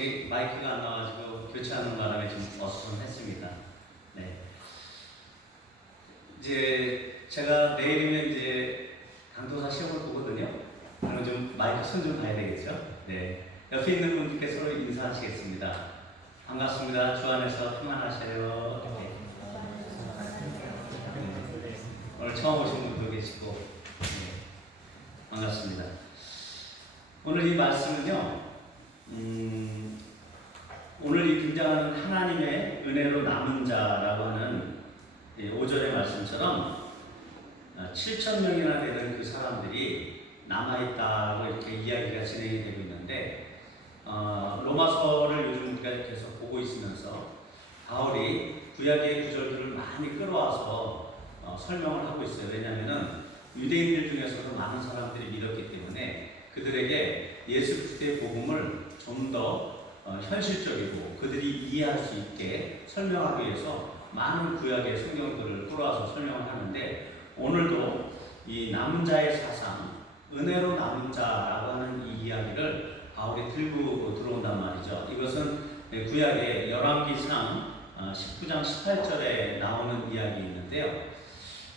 저기 마이크가 안 나와가지고 교체하는 바람에 좀 어수선했습니다. 네. 이제 제가 내일이면 이제 강도사 시험을 보거든요. 그럼 좀 마이크 손 좀 봐야 되겠죠? 네. 옆에 있는 분들께 서로 인사하시겠습니다. 반갑습니다. 주 안에서 평안하세요. 네. 오늘 처음 오신 분도 계시고, 네. 반갑습니다. 오늘 이 말씀은요, 오늘 이 등장하는 하나님의 은혜로 남은 자라고 하는 5절의 말씀처럼 7천 명이나 되는 그 사람들이 남아있다고 이렇게 이야기가 진행이 되고 있는데, 로마서를 요즘 우리가 계속 보고 있으면서 바울이 구약의 구절들을 많이 끌어와서 설명을 하고 있어요. 왜냐하면 유대인들 중에서도 많은 사람들이 믿었기 때문에 그들에게 예수 그리스도의 복음을 좀 더 현실적이고 그들이 이해할 수 있게 설명하기 위해서 많은 구약의 성경들을 끌어와서 설명을 하는데, 오늘도 이 남은 자의 사상, 은혜로 남은 자라고 하는 이 이야기를 바울이 들고 들어온단 말이죠. 이것은 구약의 열왕기상 19장 18절에 나오는 이야기인데요.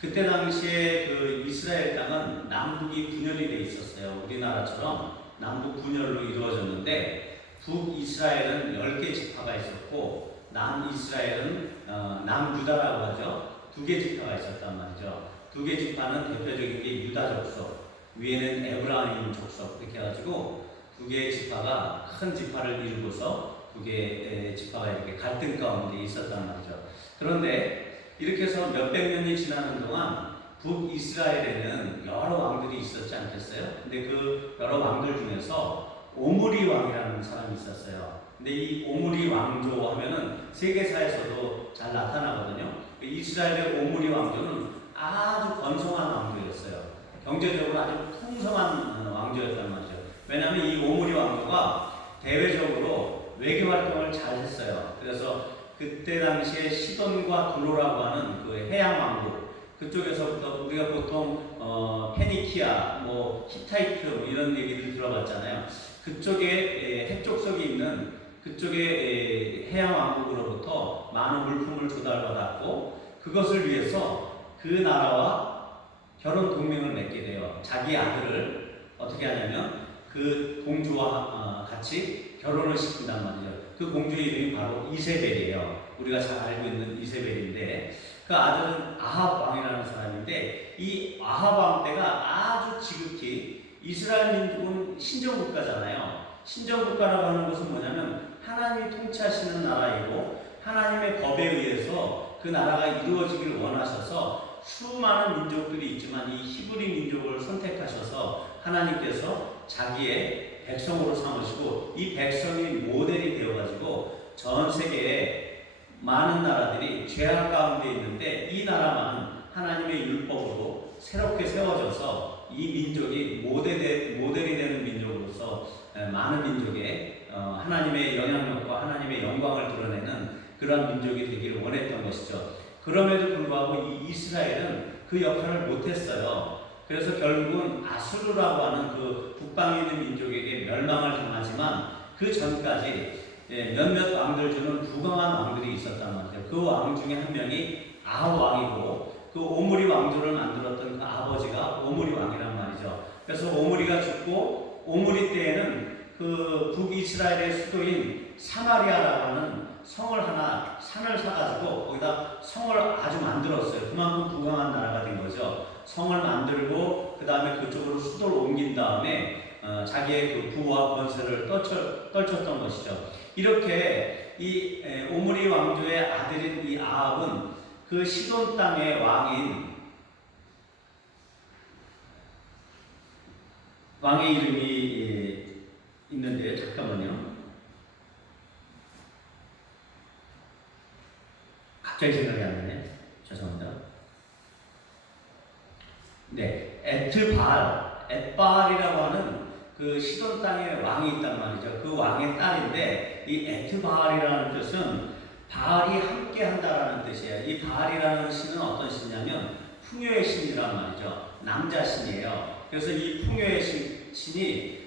그때 당시에 그 이스라엘 땅은 남북이 분열이 돼 있었어요. 우리나라처럼 남북 분열로 이루어졌는데, 북이스라엘은 10개 지파가 있었고 남이스라엘은 남유다라고 하죠. 2개 지파가 있었단 말이죠. 2개 지파는 대표적인 게 유다 족속, 위에는 에브라임 족속, 이렇게 해가지고 2개의 지파가 큰 지파를 이루고서 2개의 지파가 이렇게 갈등 가운데 있었단 말이죠. 그런데 이렇게 해서 몇백 년이 지나는 동안 북이스라엘에는 여러 왕들이 있었지 않겠어요? 근데 그 여러 왕들 중에서 오므리 왕이라는 사람이 있었어요. 근데 이 오므리 왕조 하면은 세계사에서도 잘 나타나거든요. 이스라엘의 오므리 왕조는 아주 번성한 왕조였어요. 경제적으로 아주 풍성한 왕조였단 말이죠. 왜냐하면 이 오므리 왕조가 대외적으로 외교 활동을 잘 했어요. 그래서 그때 당시에 시돈과 두로라고 하는 그 해양 왕국, 그쪽에서부터 우리가 보통 페니키아, 뭐 히타이트 뭐 이런 얘기를 들어봤잖아요. 그쪽에 핵족속이 있는 그쪽의 해양 왕국으로부터 많은 물품을 조달받았고, 그것을 위해서 그 나라와 결혼 동맹을 맺게 돼요. 자기 아들을 어떻게 하냐면 그 공주와 같이 결혼을 시킨단 말이에요. 그 공주의 이름이 바로 이세벨이에요. 우리가 잘 알고 있는 이세벨인데, 그 아들은 아합 왕이라는 사람인데, 이 아합 왕 때가 아주 지극히, 이스라엘 민족은 신정국가잖아요. 신정국가라고 하는 것은 뭐냐면 하나님이 통치하시는 나라이고, 하나님의 법에 의해서 그 나라가 이루어지기를 원하셔서 수많은 민족들이 있지만 이 히브리 민족을 선택하셔서 하나님께서 자기의 백성으로 삼으시고, 이 백성이 모델이 되어가지고 전 세계에 많은 나라들이 죄악 가운데 있는데, 이 나라만 하나님의 율법으로 새롭게 세워져서 이 민족이 모델이 되는 민족으로서 많은 민족의 하나님의 영향력과 하나님의 영광을 드러내는 그런 민족이 되기를 원했던 것이죠. 그럼에도 불구하고 이 이스라엘은 그 역할을 못했어요. 그래서 결국은 아수르라고 하는 그 북방에 있는 민족에게 멸망을 당하지만, 그 전까지 몇몇 왕들 중은 부강한 왕들이 있었단 말이에요. 그 왕 중에 한 명이 아합 왕이고, 그 오므리 왕조를 만들었던 그 아버지가 오므리 왕이란 말이죠. 그래서 오므리가 죽고, 오므리 때에는 그 북이스라엘의 수도인 사마리아라고 하는 산을 사가지고 거기다 성을 아주 만들었어요. 그만큼 부강한 나라가 된 거죠. 성을 만들고 그 다음에 그쪽으로 수도를 옮긴 다음에 자기의 그 부와 권세를 떨쳤던 것이죠. 이렇게 이 오므리 왕조의 아들인 이 아합은 그 시돈 땅의 왕의 이름이 있는데, 잠깐만요. 갑자기 생각이 안 나네. 죄송합니다. 네, 엣바알이라고 하는 그 시돈 땅에 왕이 있단 말이죠. 그 왕의 딸인데, 이 엣바알이라는 뜻은 바알이 함께 한다라는 뜻이에요. 이 바알이라는 신은 어떤 신이냐면 풍요의 신이란 말이죠. 남자 신이에요. 그래서 이 풍요의 신이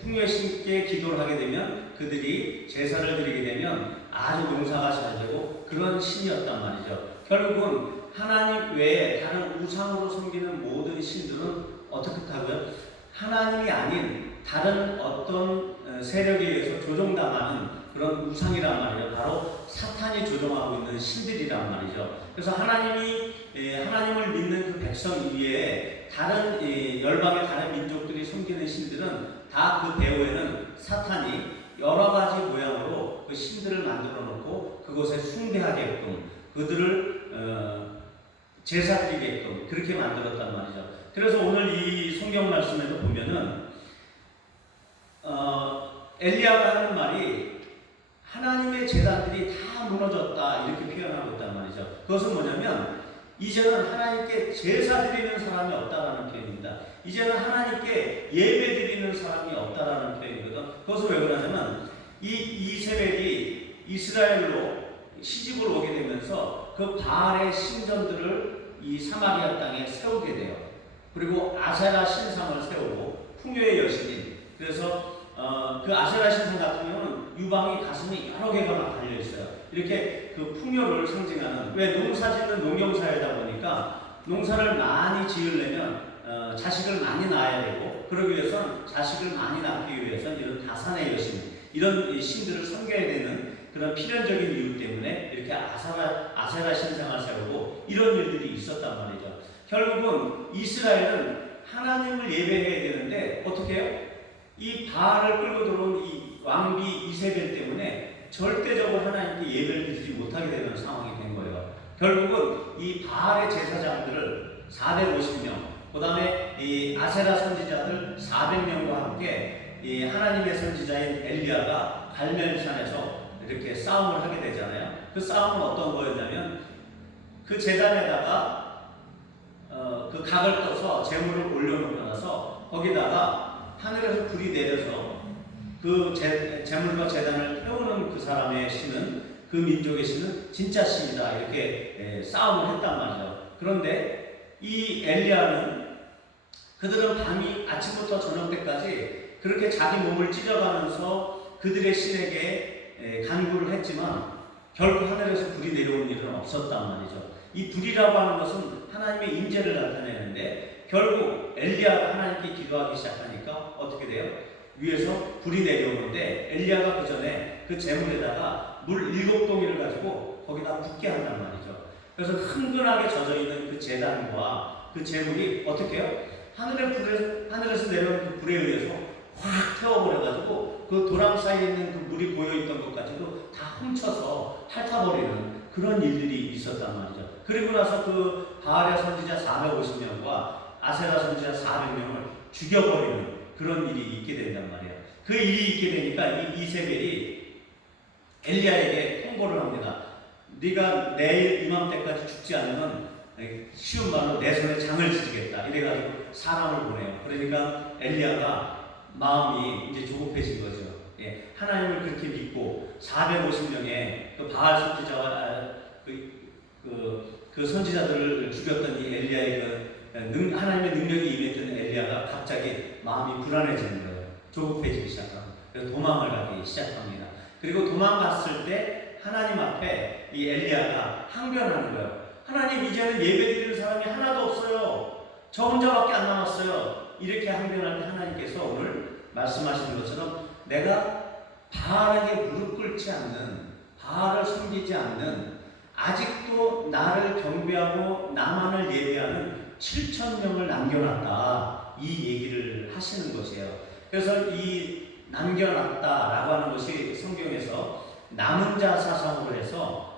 풍요에 심게 기도를 하게 되면 그들이 제사를 드리게 되면 아주 농사가 잘 되고 그런 신이었단 말이죠. 결국은 하나님 외에 다른 우상으로 섬기는 모든 신들은 어떻게 하고요? 하나님이 아닌 다른 어떤 세력에 의해서 조종당하는 그런 우상이란 말이에요. 바로 사탄이 조종하고 있는 신들이란 말이죠. 그래서 하나님을 믿는 그 백성 이외에 다른 열방의 다른 민족들이 섬기는 신들은 다 그 배후에는 사탄이 여러 가지 모양으로 그 신들을 만들어 놓고 그곳에 숭배하게끔 그들을 제사 드리게끔 그렇게 만들었단 말이죠. 그래서 오늘 이 성경 말씀에도 보면은 엘리야가 하는 말이 하나님의 제단들이 다 무너졌다 이렇게 표현하고 있단 말이죠. 그것은 뭐냐면 이제는 하나님께 제사 드리는 사람이 없다라는 표현입니다. 이제는 하나님께 예배 드리는 사람이 없다라는 표현이거든. 그것을 왜 그러냐면 이세벨이 이스라엘로 시집을 오게 되면서 그 바알의 신전들을 이 사마리아 땅에 세우게 돼요. 그리고 아세라 신상을 세우고 풍요의 여신인, 그래서 그 아세라 신상 같은 경우는 유방이 가슴이 여러 개가 막 달려 있어요. 이렇게 그 풍요를 상징하는, 왜 농사짓는 농경사회다 보니까 농사를 많이 지으려면 자식을 많이 낳아야 되고, 그러기 위해서는 자식을 많이 낳기 위해서는 이런 다산의 여신, 이런 신들을 섬겨야 되는 그런 필연적인 이유 때문에 이렇게 아세라 신상을 세우고 이런 일들이 있었단 말이죠. 결국은 이스라엘은 하나님을 예배해야 되는데 어떻게 해요? 이 바알을 끌고 들어온 이 왕비 이세벨 때문에 절대적으로 하나님께 예배를 드리지 못하게 되는 상황이 된 거예요. 결국은 이 바알의 제사장들을 450명, 그 다음에 이 아세라 선지자들 400명과 함께 이 하나님의 선지자인 엘리야가 갈멜산에서 이렇게 싸움을 하게 되잖아요. 그 싸움은 어떤 거였냐면 그 제단에다가 그 각을 떠서 재물을 올려놓고 나서 거기다가 하늘에서 불이 내려서 그 재물과 제단을 태우는 그 사람의 신은, 그 민족의 신은 진짜 신이다 이렇게 싸움을 했단 말이죠. 그런데 이 엘리야는 그들은 밤이 아침부터 저녁 때까지 그렇게 자기 몸을 찢어가면서 그들의 신에게 간구를 했지만 결국 하늘에서 불이 내려온 일은 없었단 말이죠. 이 불이라고 하는 것은 하나님의 임재를 나타내는데 결국 엘리야가 하나님께 기도하기 시작하니까 어떻게 돼요? 위에서 불이 내려오는데 엘리야가 그 전에 그 재물에다가 물 7동이를 가지고 거기다 붓게 한단 말이죠. 그래서 흥건하게 젖어 있는 그 제단과 그 재물이 어떻게 해요? 하늘에서 내려온 그 불에 의해서 확 태워버려가지고 그 도랑 사이에 있는 그 물이 고여있던 것까지도 다 훔쳐서 핥아버리는 그런 일들이 있었단 말이죠. 그리고 나서 그 바알의 선지자 450명과 아세라 선지자 400명을 죽여버리는 그런 일이 있게 된단 말이에요. 그 일이 있게 되니까 이 이세벨이 엘리야에게 통보를 합니다. 네가 내일 이맘때까지 죽지 않으면 쉬운 말로 내 손에 장을 지지겠다. 이래가지고 사람을 보내요. 그러니까 엘리야가 마음이 이제 조급해진 거죠. 예, 하나님을 그렇게 믿고 450명의 그 바알 선지자와 그 선지자들을 죽였던 이 엘리야의 그 하나님의 능력이 임했던 엘리야가 갑자기 마음이 불안해지는 거예요. 조급해지기 시작하고 그래서 도망을 가기 시작합니다. 그리고 도망갔을 때 하나님 앞에 이 엘리야가 항변하는 거예요. 하나님, 이제는 예배드리는 사람이 하나도 없어요. 저 혼자밖에 안 남았어요. 이렇게 항변할 때 하나님께서 오늘 말씀하시는 것처럼 내가 바알에게 무릎 꿇지 않는, 바알을 섬기지 않는, 아직도 나를 경배하고 나만을 예배하는 7,000명을 남겨놨다. 이 얘기를 하시는 것이에요. 그래서 이 남겨놨다라고 하는 것이 성경에서 남은 자 사상으로 해서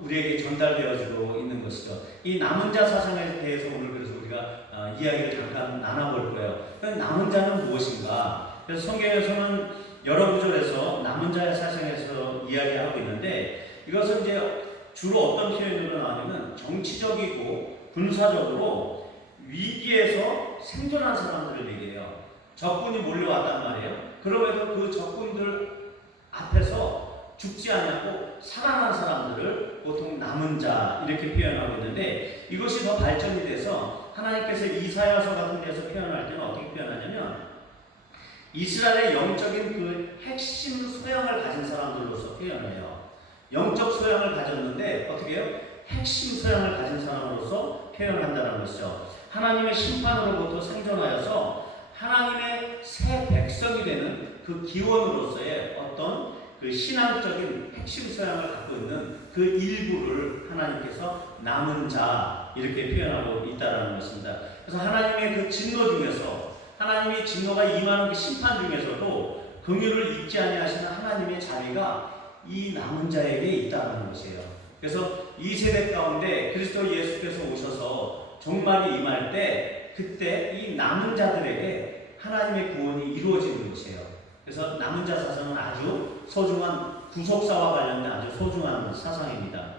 우리에게 전달되어지고 있는 것이죠. 이 남은 자 사상에 대해서 오늘 그래서 우리가 이야기를 잠깐 나눠볼 거예요. 남은 자는 무엇인가? 그래서 성경에서는 여러 구절에서 남은 자의 사상에서 이야기하고 있는데 이것은 이제 주로 어떤 표현으로 나오냐면 정치적이고 군사적으로 위기에서 생존한 사람들을 얘기해요. 적군이 몰려왔단 말이에요. 그럼에도 그 적군들 앞에서 죽지 않았고 살아난 사람들을 보통 남은 자 이렇게 표현하고 있는데 이것이 더 발전이 돼서 하나님께서 이사야서 같은 데서 표현할 때는 어떻게 표현하냐면 이스라엘의 영적인 그 핵심 소양을 가진 사람들로서 표현해요. 영적 소양을 가졌는데 어떻게 해요? 핵심 소양을 가진 사람으로서 표현한다는 것이죠. 하나님의 심판으로부터 생존하여서 하나님의 새 백성이 되는 그 기원으로서의 어떤 그 신앙적인 핵심 소양을 갖고 있는 그 일부를 하나님께서 남은 자 이렇게 표현하고 있다는 것입니다. 그래서 하나님의 그 진노 중에서 하나님의 진노가 임하는 그 심판 중에서도 긍휼을 잊지 아니하시는 하나님의 자비가 이 남은 자에게 있다는 것이에요. 그래서 이 세대 가운데 그리스도 예수께서 오셔서 종말이 임할 때 그때 이 남은 자들에게 하나님의 구원이 이루어지는 것이에요. 그래서 남은 자 사상은 아주 소중한 구속사와 관련된 아주 소중한 사상입니다.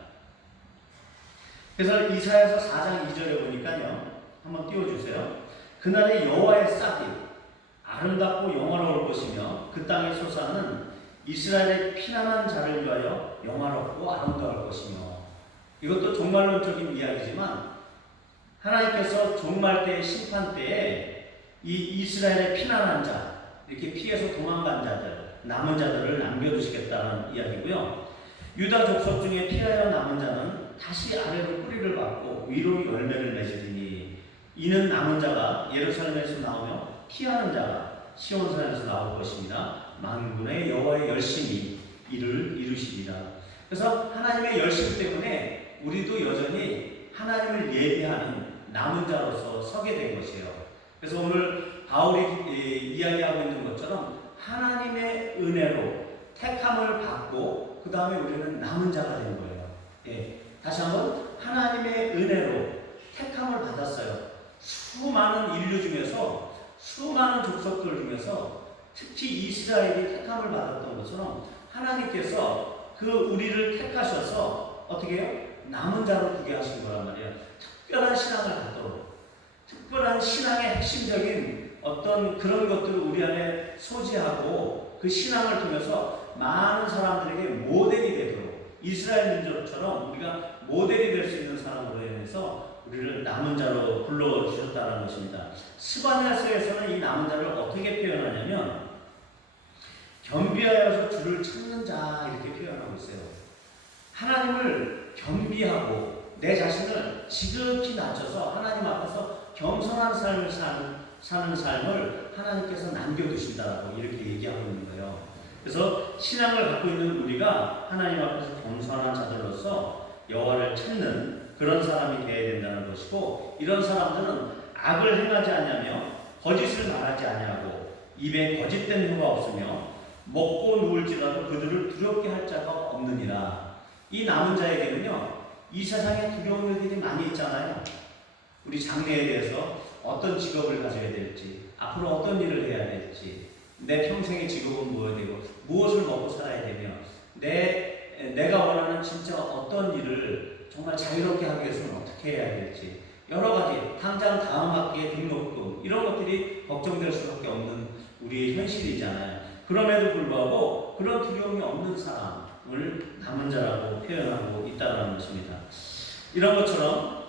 그래서 이사야서 4장 2절에 보니까요. 한번 띄워주세요. 그날의 여호와의 싹이 아름답고 영화로울 것이며 그 땅의 소사는 이스라엘의 피난한 자를 위하여 영화롭고 아름다울 것이며 이것도 종말론적인 이야기지만 하나님께서 종말 때의 심판 때에 이 이스라엘의 피난한 자 이렇게 피해서 도망간 자들 남은 자들을 남겨두시겠다는 이야기고요. 유다 족속 중에 피하여 남은 자는 다시 아래로 뿌리를 받고 위로 열매를 맺으리니 이는 남은 자가 예루살렘에서 나오며 피하는 자가 시온산에서 나올 것입니다. 만군의 여호와의 열심히 이를 이루시리라. 그래서 하나님의 열심 때문에 우리도 여전히 하나님을 예비하는 남은 자로서 서게 된 것이에요. 그래서 오늘 바울이 이야기하고 있는 것처럼 하나님의 은혜로 택함을 받고 그 다음에 우리는 남은 자가 된 거예요. 예. 다시 한번 하나님의 은혜로 택함을 받았어요. 수많은 인류 중에서 수많은 족속들 중에서 특히 이스라엘이 택함을 받았던 것처럼 하나님께서 그 우리를 택하셔서 어떻게 해요? 남은 자로 두게 하신 거란 말이에요. 특별한 신앙을 갖도록 특별한 신앙의 핵심적인 어떤 그런 것들을 우리 안에 소지하고 그 신앙을 통해서 많은 사람들에게 모델이 되도록 이스라엘 민족처럼 우리가 모델이 될 수 있는 사람으로 인해서 우리를 남은 자로 불러주셨다는 것입니다. 스바냐서에서는 이 남은 자를 어떻게 표현하냐면 겸비하여서 주를 찾는 자 이렇게 표현하고 있어요. 하나님을 겸비하고 내 자신을 지극히 낮춰서 하나님 앞에서 겸손한 삶을 사는 삶을 하나님께서 남겨두신다라고 이렇게 얘기하고 있는 거예요. 그래서 신앙을 갖고 있는 우리가 하나님 앞에서 겸손한 자들로서 여호와를 찾는 그런 사람이 되어야 된다는 것이고 이런 사람들은 악을 행하지 아니하며 거짓을 말하지 아니하고 입에 거짓된 혀가 없으며 먹고 누울지라도 그들을 두렵게 할 자가 없느니라. 이 남은 자에게는요 이 세상에 두려운 일들이 많이 있잖아요. 우리 장래에 대해서 어떤 직업을 가져야 될지 앞으로 어떤 일을 해야 될지 내 평생의 직업은 무엇이 되고 무엇을 먹고 살아야 되며 내가 원하는 진짜 어떤 일을 정말 자유롭게 하기 위해서는 어떻게 해야 될지 여러 가지 당장 다음 학기의 등록금 이런 것들이 걱정될 수밖에 없는 우리의 현실이잖아요. 그럼에도 불구하고 그런 두려움이 없는 사람을 남은 자라고 표현하고 있다는 것입니다. 이런 것처럼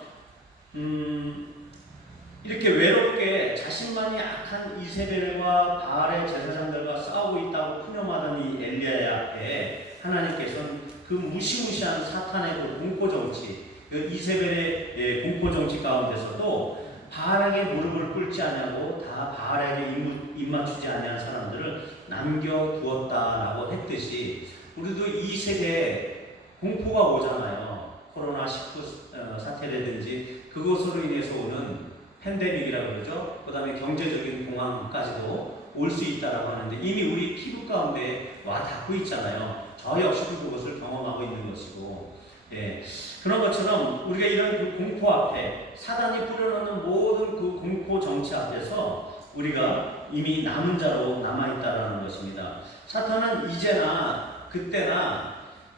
이렇게 외롭게 자신만이 악한 이세벨과 바알의 제사장들과 싸우고 있다고 푸념하던 이 엘리야 앞에 하나님께서는 그 무시무시한 사탄의 그 공포정치, 그 이세벨의 공포정치 가운데서도 바알에게 무릎을 꿇지 아니하고 다 바알에게 입 맞추지 아니한 사람들을 남겨두었다라고 했듯이 우리도 이 세대에 공포가 오잖아요. 코로나19 사태라든지 그것으로 인해서 오는 팬데믹이라고 그러죠. 그 다음에 경제적인 공황까지도 올 수 있다라고 하는데 이미 우리 피부 가운데 와 닿고 있잖아요. 저 역시도 그것을 경험하고 있는 것이고 예. 그런 것처럼 우리가 이런 그 공포 앞에 사단이 뿌려놓는 모든 그 공포 정치 앞에서 우리가 이미 남은 자로 남아있다라는 것입니다. 사탄은 이제나 그때나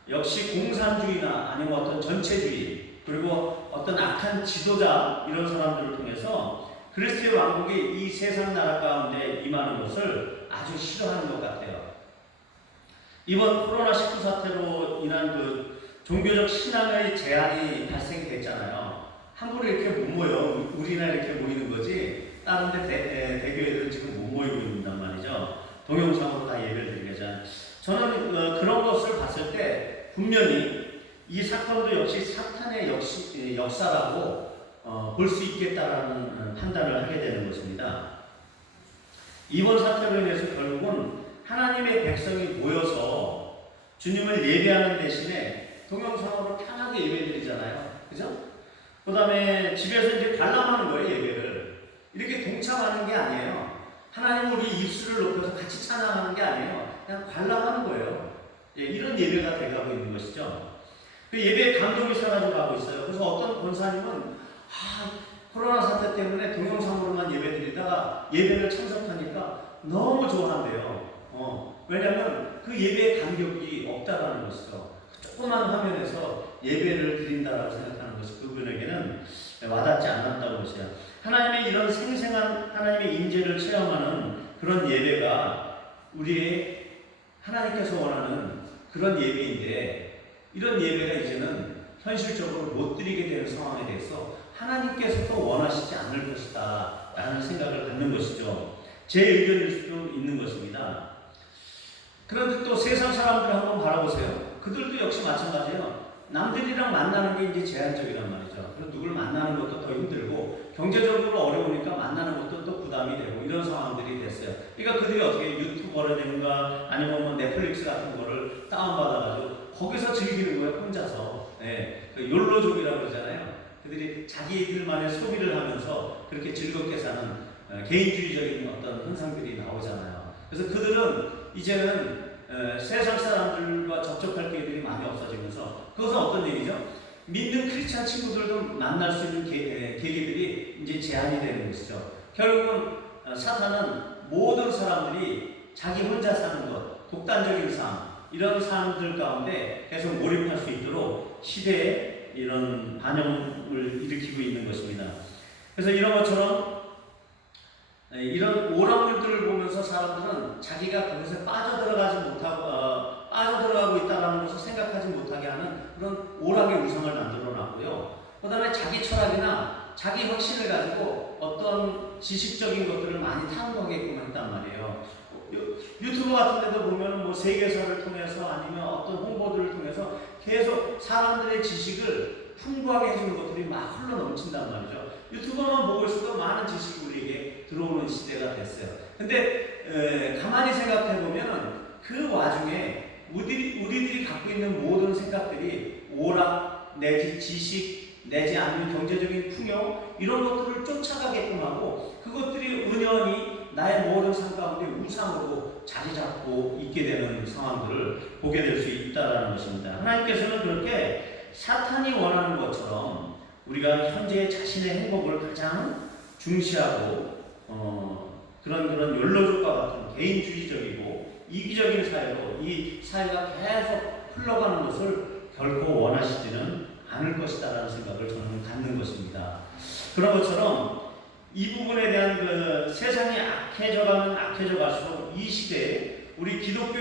역시 공산주의나 아니면 어떤 전체주의 그리고 어떤 악한 지도자 이런 사람들을 통해서 그리스도의 왕국이 이 세상 나라 가운데 임하는 것을 아주 싫어하는 것 같아요. 이번 코로나19 사태로 인한 그 종교적 신앙의 제한이 발생됐잖아요. 함부로 이렇게 못 모여. 우리나 이렇게 모이는 거지 다른 데 대교회들은 지금 못 모이고 있단 말이죠. 분명히 이 사건도 역시 사탄의 역사라고 볼 수 있겠다라는 판단을 하게 되는 것입니다. 이번 사건으로 인해서 결국은 하나님의 백성이 모여서 주님을 예배하는 대신에 동영상으로 편하게 예배드리잖아요. 그죠? 그 다음에 집에서 이제 관람하는 거예요, 예배를. 이렇게 동참하는 게 아니에요. 하나님 우리 입술을 높여서 같이 찬양하는 게 아니에요. 그냥 관람하는 거예요. 예, 이런 예배가 돼가고 있는 것이죠. 그 예배에 감동이 있어가지고 가고 있어요. 그래서 어떤 권사님은 코로나 사태 때문에 동영상으로만 예배드리다가 예배를 참석하니까 너무 좋아한대요. 왜냐하면 그 예배의 간격이 없다라는 것이죠. 조그만 화면에서 예배를 드린다라고 생각하는 것이 그분에게는 와닿지 않았다고 것이야. 하나님의 이런 생생한 하나님의 임재를 체험하는 그런 예배가 우리의 하나님께서 원하는 그런 예배인데, 이런 예배가 이제는 현실적으로 못 드리게 되는 상황에 대해서 하나님께서도 원하시지 않을 것이다 라는 생각을 갖는 것이죠. 제 의견일 수도 있는 것입니다. 그런데 또 세상 사람들을 한번 바라보세요. 그들도 역시 마찬가지예요. 남들이랑 만나는 게 이제 제한적이란 말이죠. 그리고 누굴 만나는 것도 더 힘들고 경제적으로 어려우니까 만나는 것도 또 부담이 되고 이런 상황들이 됐어요. 그러니까 그들이 어떻게 유튜버를 되는가 아니면 뭐 넷플릭스 같은 거를 다운받아가지고 거기서 즐기는 거예요, 혼자서. 네, 그 욜로족이라고 그러잖아요. 그들이 자기들만의 소비를 하면서 그렇게 즐겁게 사는 개인주의적인 어떤 현상들이 나오잖아요. 그래서 그들은 이제는 세상 사람들과 접촉할 기회들이 많이 없어지면서, 그것은 어떤 얘기죠? 믿는 크리스찬 친구들도 만날 수 있는 계기들이 이제 제한이 되는 것이죠. 결국은 사탄은 모든 사람들이 자기 혼자 사는 것, 독단적인 삶, 이런 사람들 가운데 계속 몰입할 수 있도록 시대에 이런 반영을 일으키고 있는 것입니다. 그래서 이런 것처럼 이런 오락물들을 보면서 사람들은 자기가 그것에 빠져들어가지 못하고 빠져들어가고 있다는 것을 생각하지 못하게 하는 그런 오락의 우상을 만들어 놨고요. 그 다음에 자기 철학이나 자기 확신을 가지고 어떤 지식적인 것들을 많이 탐구하게끔 했단 말이에요. 유튜브 같은 데도 보면 뭐 세계사를 통해서 아니면 어떤 홍보들을 통해서 계속 사람들의 지식을 풍부하게 해주는 것들이 막 흘러 넘친단 말이죠. 유튜브만 보고 있어도 많은 지식이 우리에게 들어오는 시대가 됐어요. 근데 가만히 생각해 보면 그 와중에 우리들이 갖고 있는 모든 생각들이 오락 내지 지식 내지 아니면 경제적인 풍요 이런 것들을 쫓아가게끔 하고, 그것들이 은연히 나의 모든 삶 가운데 우상으로 자리 잡고 있게 되는 상황들을 보게 될 수 있다는 것입니다. 하나님께서는 그렇게 사탄이 원하는 것처럼 우리가 현재 자신의 행복을 가장 중시하고 그런 욜로족과 같은 개인주의적이고 이기적인 사회로 이 사회가 계속 흘러가는 것을 결코 원하시지는 않을 것이다라는 생각을 저는 갖는 것입니다. 그런 것처럼 이 부분에 대한 그 세상이 악해져 갈수록 이 시대에 우리 기독교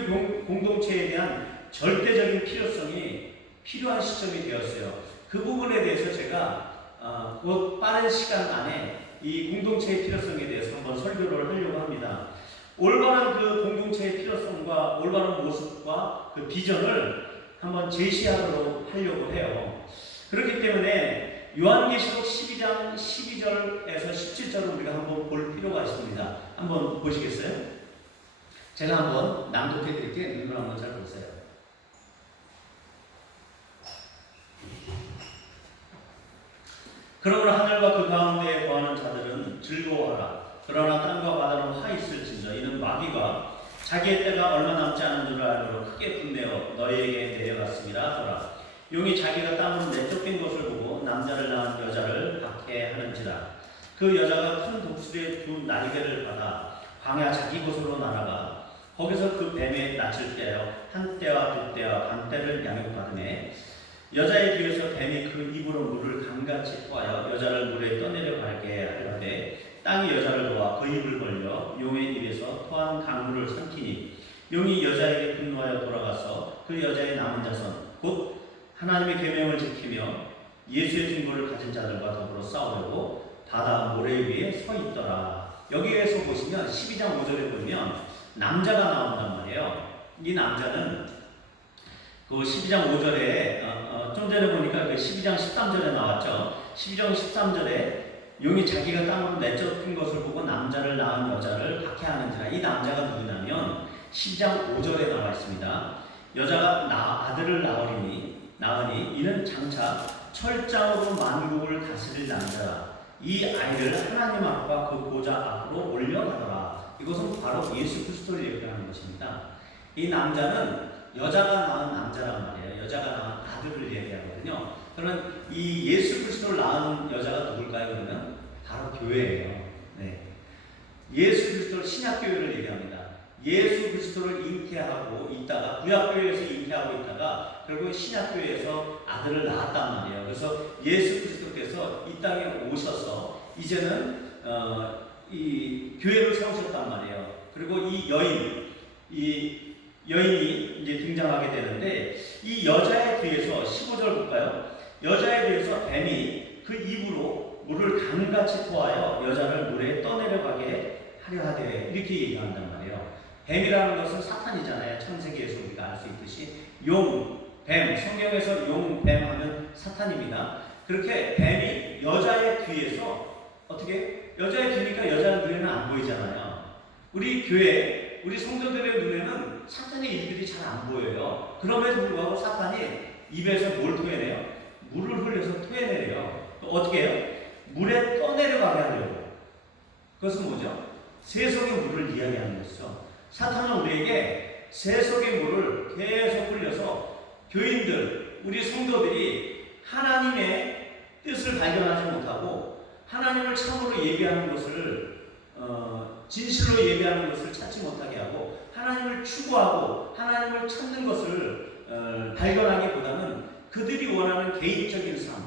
공동체에 대한 절대적인 필요성이 필요한 시점이 되었어요. 그 부분에 대해서 제가 곧 빠른 시간 안에 이 공동체의 필요성에 대해서 한번 설교를 하려고 합니다. 올바른 그 공동체의 필요성과 올바른 모습과 그 비전을 한번 제시하도록 하려고 해요. 그렇기 때문에 요한계시록 12장 12절에서 17절을 우리가 한번 볼 필요가 있습니다. 한번 보시겠어요? 제가 한번 낭독해 드릴게요. 눈을 한번 잘 보세요. 그러므로 하늘과 그 가운데에 거하는 자들은 즐거워하라. 그러나 땅과 바다는 화 있을지니라. 이는 마귀가 자기의 때가 얼마 남지 않은 줄 알므로 크게 분내어 너희에게 내려갔음이라 하더라. 용이 자기가 땅으로 내쫓긴 것을 보고 남자를 낳은 여자를 박해하는지라. 그 여자가 큰 독수리의 두 날개를 받아 광야 자기 곳으로 날아가 거기서 그 뱀에 낯을 떼어 한 때와 두 때와 반 때를 양육받으매 여자의 뒤에서 뱀이 그 입으로 물을 강같이 토하여 여자를 물에 떠내려 가게 하려되 땅이 여자를 도와 그 입을 벌려 용의 입에서 토한 강물을 삼키니 용이 여자에게 분노하여 돌아가서 그 여자의 남은 자손 곧 하나님의 계명을 지키며 예수의 증거를 가진 자들과 더불어 싸우려고 바다 모래 위에 서 있더라. 여기에서 보시면 12장 5절에 보면 남자가 나온단 말이에요. 이 남자는 그 12장 5절에 좀 전에 보니까 그 12장 13절에 나왔죠. 12장 13절에 용이 자기가 땅으로 내쫓은 것을 보고 남자를 낳은 여자를 박해하는지라. 이 남자가 누구냐면 12장 5절에 나와 있습니다. 여자가 아들을 낳으니 이는 장차 철장으로 만국을 다스릴 남자라. 이 아이를 하나님 앞과 그 보좌 앞으로 올려다더라. 이것은 바로 예수 그리스도를 얘기하는 것입니다. 이 남자는 여자가 낳은 남자란 말이에요. 여자가 낳은 아들을 얘기하거든요. 그러면 이 예수 그리스도를 낳은 여자가 누굴까요? 그러면 바로 교회예요. 네. 예수 그리스도를 신약교회를 얘기합니다. 예수 그리스도를 잉태하고 있다가 구약교회에서 잉태하고 있다가 결국 신약교회에서 아들을 낳았단 말이에요. 그래서 예수 그리스도께서 이 땅에 오셔서 이제는 이 교회를 세우셨단 말이에요. 그리고 이 여인이 이제 등장하게 되는데 이 여자의 뒤에서 15절 볼까요? 여자에 대해서 뱀이 그 입으로 물을 강같이 토하여 여자를 물에 떠내려가게 하려 하되 이렇게 얘기한단 말이에요. 뱀이라는 것은 사탄이잖아요. 창세기에서 우리가 알 수 있듯이 뱀, 성경에서 뱀 하면 사탄입니다. 그렇게 뱀이 여자의 뒤에서 어떻게? 여자의 뒤니까 여자 눈에는 안 보이잖아요. 우리 교회, 우리 성도들의 눈에는 사탄의 일들이 잘 안 보여요. 그럼에도 불구하고 사탄이 입에서 뭘 토해내요? 물을 흘려서 토해내요. 어떻게 해요? 물에 떠내려가게 하려고. 그것은 뭐죠? 세속의 물을 이야기하는 것이죠. 사탄은 우리에게 세속의 물을 계속 흘려서 교인들, 우리 성도들이 하나님의 뜻을 발견하지 못하고 하나님을 참으로 예배하는 것을 진실로 예배하는 것을 찾지 못하게 하고 하나님을 추구하고 하나님을 찾는 것을 발견하기보다는 그들이 원하는 개인적인 삶,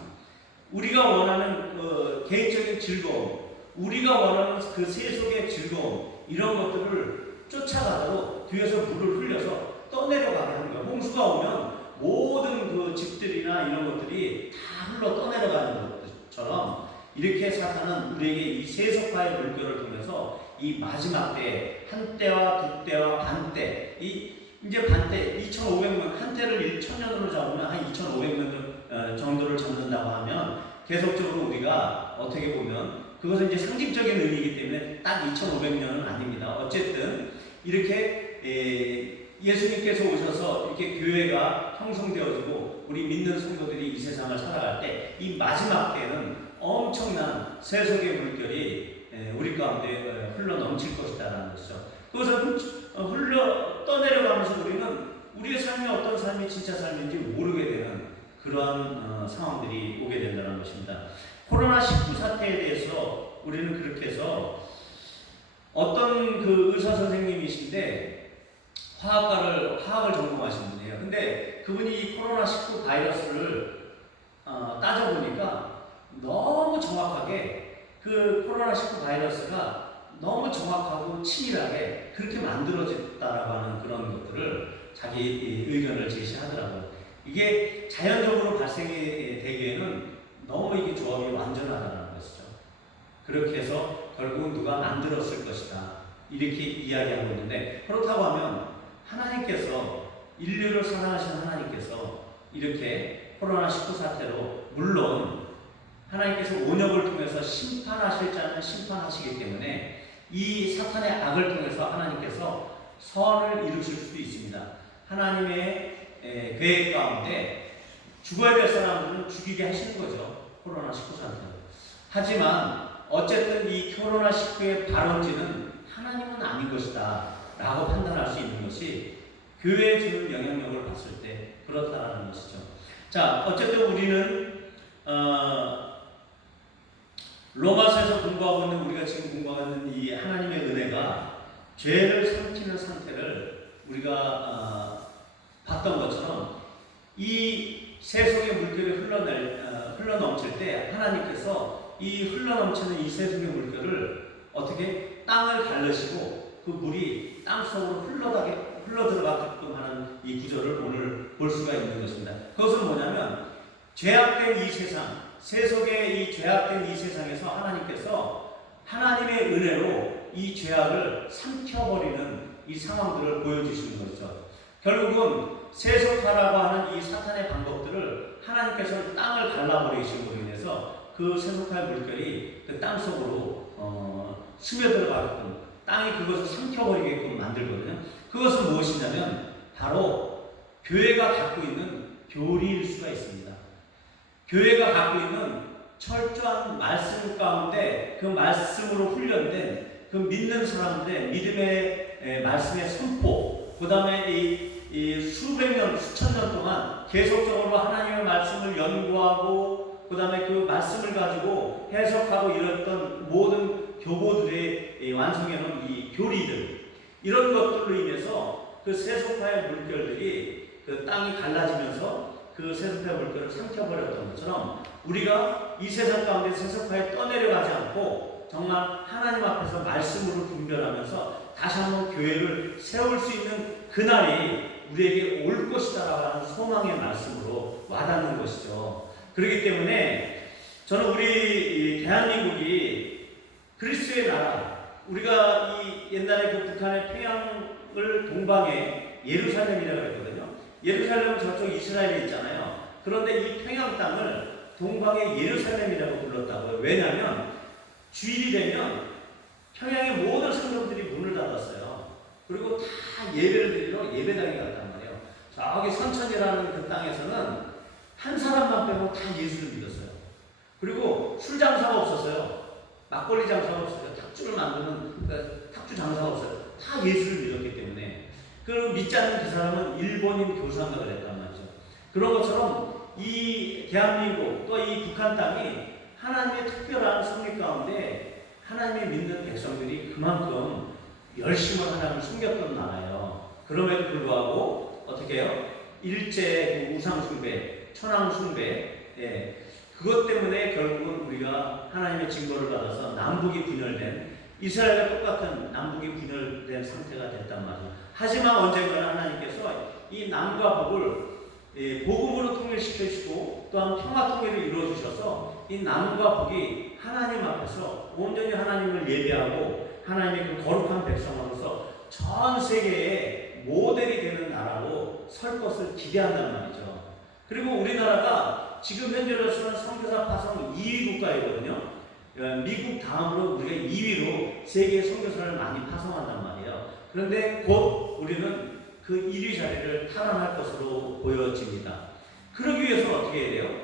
우리가 원하는 개인적인 즐거움, 우리가 원하는 그 세속의 즐거움, 이런 것들을 쫓아가도록 뒤에서 물을 흘려서 떠내려가게 하는 거예요. 홍수가 오면 모든 그 집들이나 이런 것들이 다 흘러 떠내려가는 것처럼 이렇게 사탄은 우리에게 이 세속화의 물결을 통해서 이 마지막 때, 한 때와 두 때와 반 때, 이제 반 때, 2,500년, 한 때를 1,000년으로 잡으면 한 2,500년 정도를 잡는다고 하면 계속적으로 우리가 어떻게 보면 그것은 이제 상징적인 의미이기 때문에 딱 2,500년은 아닙니다. 어쨌든 이렇게 예수님께서 오셔서 이렇게 교회가 형성되어지고 우리 믿는 성도들이 이 세상을 살아갈 때 이 마지막 때는 엄청난 세속의 물결이 우리 가운데 흘러 넘칠 것이다라는 것이죠. 그것은 흘러 떠내려가면서 우리는 우리의 삶이 어떤 삶이 진짜 삶인지 모르게 되는 그러한 상황들이 오게 된다는 것입니다. 코로나19 사태에 대해서 우리는 그렇게 해서 어떤 그 의사 선생님이신데 화학을 전공하신 분이에요. 근데 그분이 이 코로나19 바이러스를 따져보니까 너무 정확하게 그 코로나19 바이러스가 너무 정확하고 치밀하게 그렇게 만들어졌다라고 하는 그런 것들을 자기 의견을 제시하더라고요. 이게 자연적으로 발생이 되기에는 너무 이게 조합이 완전하다는 것이죠. 그렇게 해서 결국은 누가 만들었을 것이다. 이렇게 이야기하고 있는데 그렇다고 하면 하나님께서 인류를 사랑하신 하나님께서 이렇게 코로나19 사태로 물론 하나님께서 온역을 통해서 심판하실 자는 심판하시기 때문에 이 사탄의 악을 통해서 하나님께서 선을 이루실 수도 있습니다. 하나님의 계획 가운데 죽어야 될 사람들은 죽이게 하시는 거죠. 코로나19 사태로. 하지만 어쨌든 이 코로나19의 발원지는 하나님은 아닌 것이다 라고 판단할 수 있는 것이 교회에 주는 영향력을 봤을 때 그렇다라는 것이죠. 자, 어쨌든 우리는 로마서에서 공부하고 있는 우리가 지금 공부하고 있는 이 하나님의 은혜가 죄를 삼키는 상태를 우리가 봤던 것처럼 이 세속의 물결이 흘러넘칠 때 하나님께서 이 흘러넘치는 이 세속의 물결을 어떻게 땅을 가르시고 그 물이 땅속으로 흘러들어가게끔 하는 이 구조를 오늘 볼 수가 있는 것입니다. 그것은 뭐냐면 죄악된 이 세상, 세속의 이 죄악된 이 세상에서 하나님께서 하나님의 은혜로 이 죄악을 삼켜버리는 이 상황들을 보여주시는 것이죠. 결국은 세속화라고 하는 이 사탄의 방법들을 하나님께서 땅을 갈라버리심으로 인해서 그 세속화의 물결이 그 땅 속으로 스며들어가게끔 땅이 그것을 삼켜버리게끔 만들거든요. 그것은 무엇이냐면 바로 교회가 갖고 있는 교리일 수가 있습니다. 교회가 갖고 있는 철저한 말씀 가운데 그 말씀으로 훈련된 그 믿는 사람들의 믿음의 말씀의 선포, 그 다음에 이 수백 년, 수천 년 동안 계속적으로 하나님의 말씀을 연구하고 그 다음에 그 말씀을 가지고 해석하고 이랬던 모든 교보들의 완성해놓은 이 교리들, 이런 것들로 인해서 그 세속화의 물결들이 그 땅이 갈라지면서 그 세속화의 물결을 삼켜버렸던 것처럼 우리가 이 세상 가운데 세속화에 떠내려가지 않고 정말 하나님 앞에서 말씀으로 분별하면서 다시 한번 교회를 세울 수 있는 그날이 우리에게 올 것이다라는 소망의 말씀으로 와닿는 것이죠. 그렇기 때문에 저는 우리 대한민국이 그리스도의 나라, 우리가 이 옛날에 그 북한의 평양을 동방에 예루살렘이라고 했거든요. 예루살렘은 저쪽 이스라엘에 있잖아요. 그런데 이 평양 땅을 동방의 예루살렘이라고 불렀다고요. 왜냐하면 주일이 되면 평양의 모든 성전들이 문을 닫았어요. 그리고 다 예배를 드리러 예배당에 갔단 말이에요. 저기 선천이라는 그 땅에서는 한 사람만 빼고 다 예수를 믿었어요. 그리고 술 장사가 없었어요. 막걸리 장사가 없었어요. 탁주를 만드는 탁주 장사가 없어요. 다 예수를 믿었기 때문에 그 믿지 않는 그 사람은 일본인 교사가 그랬단 말이죠. 그런 것처럼 이 대한민국 또 이 북한 땅이 하나님의 특별한 섭리 가운데 하나님의 믿는 백성들이 그만큼 열심을 하나님을 숨겼던 나라예요. 그럼에도 불구하고 어떻게 해요? 일제 그 우상숭배, 천황숭배, 그것 때문에 결국은 우리가 하나님의 증거를 받아서 남북이 분열된, 이스라엘과 똑같은 남북이 분열된 상태가 됐단 말이에요. 하지만 언젠가는 하나님께서 이 남과 북을 복음으로 통일시키시고 또한 평화 통일을 이루어주셔서 이 남과 북이 하나님 앞에서 온전히 하나님을 예배하고 하나님의 그 거룩한 백성으로서 전 세계의 모델이 되는 나라로 설 것을 기대한단 말이죠. 그리고 우리나라가 지금 현재로서는 선교사 파송 2위 국가이거든요. 미국 다음으로 우리가 2위로 세계 선교사를 많이 파송한단 말이에요. 그런데 곧 우리는 그 1위 자리를 탈환할 것으로 보여집니다. 그러기 위해서 어떻게 해야 돼요?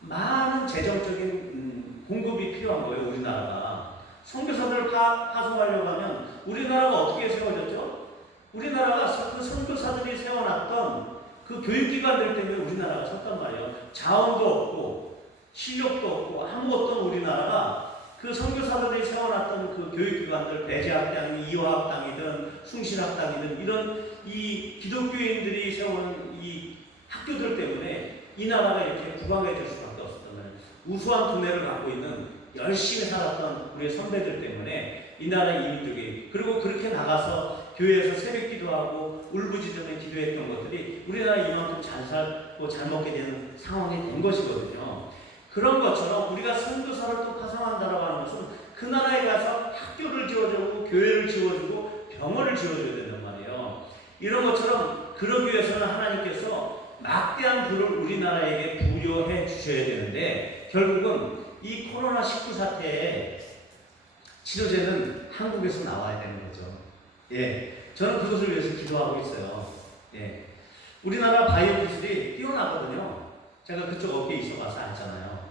많은 재정적인 공급이 필요한 거예요. 우리나라가 선교사들을 파송하려고 하면 우리나라가 어떻게 세워졌죠? 우리나라가 그 선교사들이 세워놨던 그 교육기관들 때문에 우리나라가 섰단 말이에요. 자원도 없고 실력도 없고 아무것도 우리나라가 그 선교사들이 세워놨던 그 교육기관들, 배재학당이든 이화학당이든 숭실학당이든 이런 이 기독교인들이 세우는 이 학교들 때문에 이 나라가 이렇게 부강해질 수밖에 없었단 말이에요. 우수한 두뇌를 갖고 있는 열심히 살았던 우리의 선배들 때문에 이 나라 이민족이, 그리고 그렇게 나가서 교회에서 새벽 기도하고 울부짖으며 기도했던 것들이 우리나라 이만큼 잘 살고 잘 먹게 되는 상황이 된 것이거든요. 그런 것처럼 우리가 선교사를 또 파송한다라고 하는 것은 그 나라에 가서 학교를 지어주고 교회를 지어주고 병원을 지어줘야 된단 말이에요. 이런 것처럼 그러기 위해서는 하나님께서 막대한 부를 우리나라에게 부여해 주셔야 되는데 결국은 이 코로나19 사태에 치료제는 한국에서 나와야 되는 거죠. 저는 그것을 위해서 기도하고 있어요. 우리나라 바이오 기술이 뛰어나거든요. 제가 그쪽 업계에 있어봐서 알잖아요.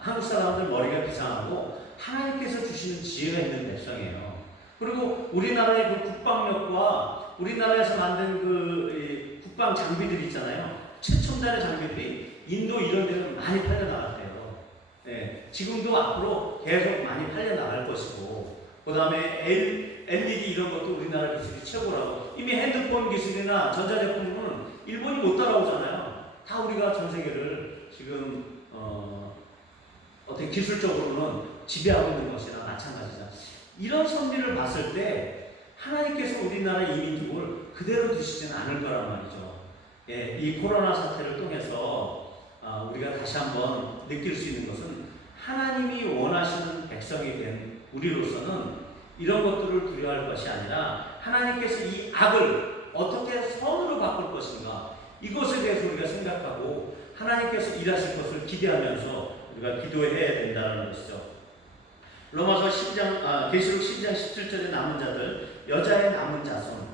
한국 사람들 머리가 비상하고 하나님께서 주시는 지혜가 있는 백성이에요. 그리고 우리나라의 그 국방력과 우리나라에서 만든 그 국방 장비들 있잖아요. 최첨단의 장비들이 인도 이런 데는 많이 팔려나갔대요. 지금도 앞으로 계속 많이 팔려나갈 것이고, 그 다음에 LED 이런 것도 우리나라 기술이 최고라고. 이미 핸드폰 기술이나 전자제품은 일본이 못 따라오잖아요. 다 우리가 전 세계를 지금 어떻게 기술적으로는 지배하고 있는 것이나 마찬가지다. 이런 섭리를 봤을 때 하나님께서 우리나라 이민족을 그대로 두시지는 않을 거란 말이죠. 이 코로나 사태를 통해서 우리가 다시 한번 느낄 수 있는 것은 하나님이 원하시는 백성이 된 우리로서는 이런 것들을 두려워할 것이 아니라 하나님께서 이 악을 어떻게 선으로 바꿀 것인가, 이것에 대해서 우리가 생각하고 하나님께서 일하실 것을 기대하면서 우리가 기도해야 된다는 것이죠. 로마서 10장, 계시록 10장 17절에 남은 자들, 여자의 남은 자손,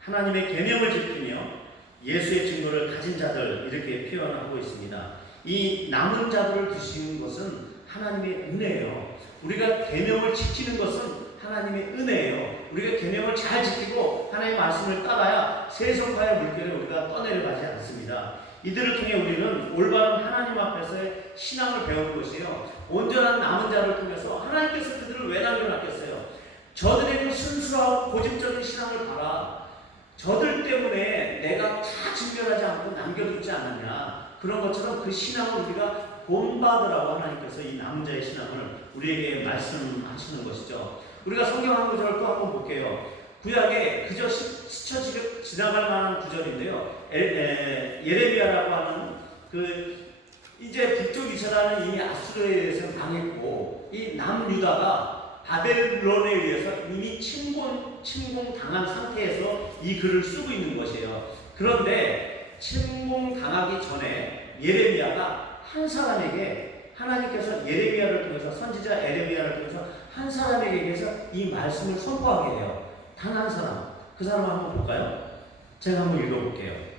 하나님의 계명을 지키며 예수의 증거를 가진 자들, 이렇게 표현하고 있습니다. 이 남은 자들을 두신 것은 하나님의 은혜예요. 우리가 계명을 지키는 것은 하나님의 은혜예요. 우리가 계명을 잘 지키고 하나님의 말씀을 따라야 세속화의 물결에 우리가 떠내려가지 않습니다. 이들을 통해 우리는 올바른 하나님 앞에서의 신앙을 배우는 것이요, 온전한 남은 자를 통해서 하나님께서 그들을 왜 남겨놨겠어요? 저들의 그 순수하고 고집적인 신앙을 봐라. 저들 때문에 내가 다 진멸하지 않고 남겨두지 않았냐. 그런 것처럼 그 신앙을 우리가 본받으라고 하나님께서 이 남은 자의 신앙을 우리에게 말씀하시는 것이죠. 우리가 성경 한 구절을 또 한번 볼게요. 구약에 그저 스쳐 지나갈 만한 구절인데요. 예레미야라고 하는 그 이제 북쪽 이스라엘은 이미 아수르에 의해서 망했고, 이 남유다가 바벨론에 의해서 이미 침공당한 상태에서 이 글을 쓰고 있는 것이에요. 그런데 침공당하기 전에 예레미야가 한 사람에게, 하나님께서 예레미야를 통해서, 선지자 예레미야를 통해서 한 사람에게서 이 말씀을 선포하게 해요. 단 한 사람. 그 사람 한번 볼까요? 제가 한번 읽어볼게요.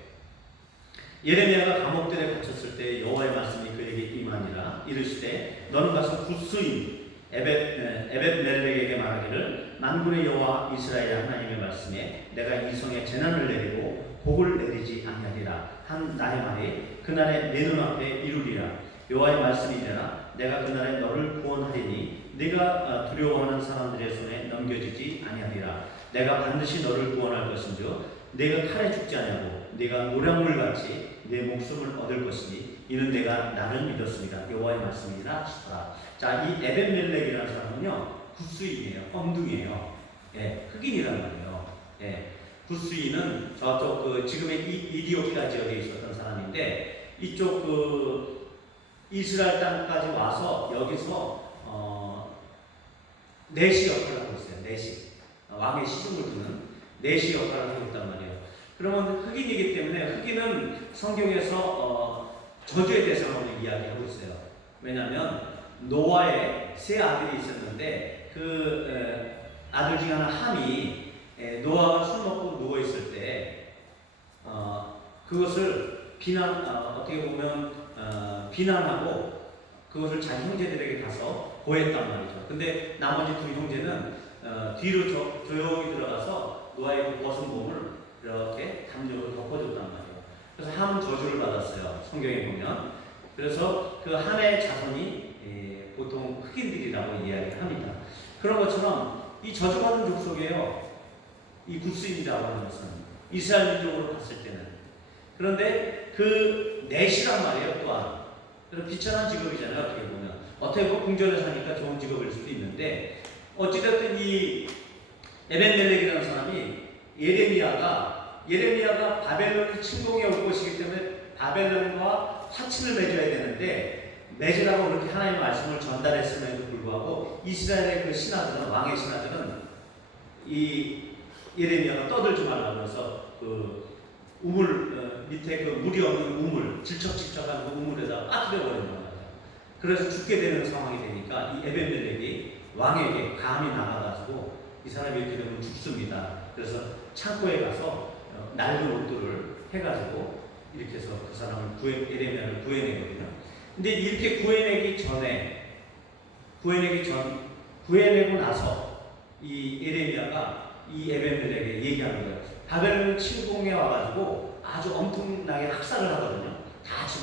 예레미야가 감옥들에 갇혔을 때 여호와의 말씀이 그에게 임하니라. 이르시되 너는 가서 굿수인 에벳멜렉에게 말하기를, 만군의 여호와 이스라엘 하나님의 말씀에 내가 이 성에 재난을 내리고 복을 내리지 아니하리라 한 나의 말이 그날에 내 눈앞에 이루리라. 여호와의 말씀이니라. 내가 그날에 너를 구원하리니 네가 두려워하는 사람들의 손에 넘겨지지 아니하리라. 내가 반드시 너를 구원할 것인즉 네가 칼에 죽지 아니하고 네가 노량물같이 내 목숨을 얻을 것이니 이는 내가 나를 믿었습니다. 여호와의 말씀이니라 하시더라. 자, 이 에벳멜렉이라는 사람은요, 굿수인이에요. 엉둥이에요. 예, 흑인이란 말이에요. 예, 굿수인은 저쪽 그 지금의 이디오피아 지역에 있었던 사람인데, 이쪽 그 이스라엘 땅까지 와서 여기서 내시 역할을 하고 있어요. 내시, 왕의 시중을 두는 내시 역할을 하고 있단 말이에요. 그러면 흑인이기 때문에, 흑인은 성경에서 저주의 대상으로 이야기하고 있어요. 왜냐하면 노아의 세 아들이 있었는데 그 아들 중 하나 함이 노아가 술 먹고 누워 있을 때 그것을 어떻게 보면 비난하고 그것을 자기 형제들에게 가서 고했단 말이죠. 근데 나머지 두 형제는 뒤로 조용히 들어가서 노아의 그 벗은 몸을 이렇게 담요로 덮어줬단 말이에요. 그래서 함은 저주를 받았어요. 성경에 보면. 그래서 그 함의 자손이 보통 흑인들이라고 이야기합니다. 그런 것처럼 이 저주받은 족속이에요. 이 굿수인이라고 하는 것은 이스라엘 민족으로 봤을 때는. 그런데 그 넷이란 말이에요. 또한 그런 비천한 직업이잖아요. 어떻게 보면 궁전에 사니까 좋은 직업일 수도 있는데, 어찌됐든 이 에벤멜렉이라는 사람이 예레미야가 바벨론이 침공해 올 것이기 때문에 바벨론과 화친을 맺어야 되는데 맺으라고 그렇게 하나님의 말씀을 전달했음에도 불구하고 이스라엘의 그 신하들은, 왕의 신하들은 이 예레미야가 떠들지 말라고 해서 그 우물 밑에 그 물이 없는 우물, 질척질척한 그 우물에다 빠뜨려 버리는 거예요. 그래서 죽게 되는 상황이 되니까 이 에벤멜렉이 왕에게 감히 나가가지고 이 사람이 이렇게 되면 죽습니다. 그래서 창고에 가서 낡은 옷들을 해가지고 이렇게 해서 그 사람을 예레미야를 구해내거든요. 근데 이렇게 구해내고 나서 이 예레미야가 이 에벤멜렉에게 얘기하는 거예요. 바벨론 침공에 와가지고 아주 엄청나게 학살을 하거든요. 다 죽을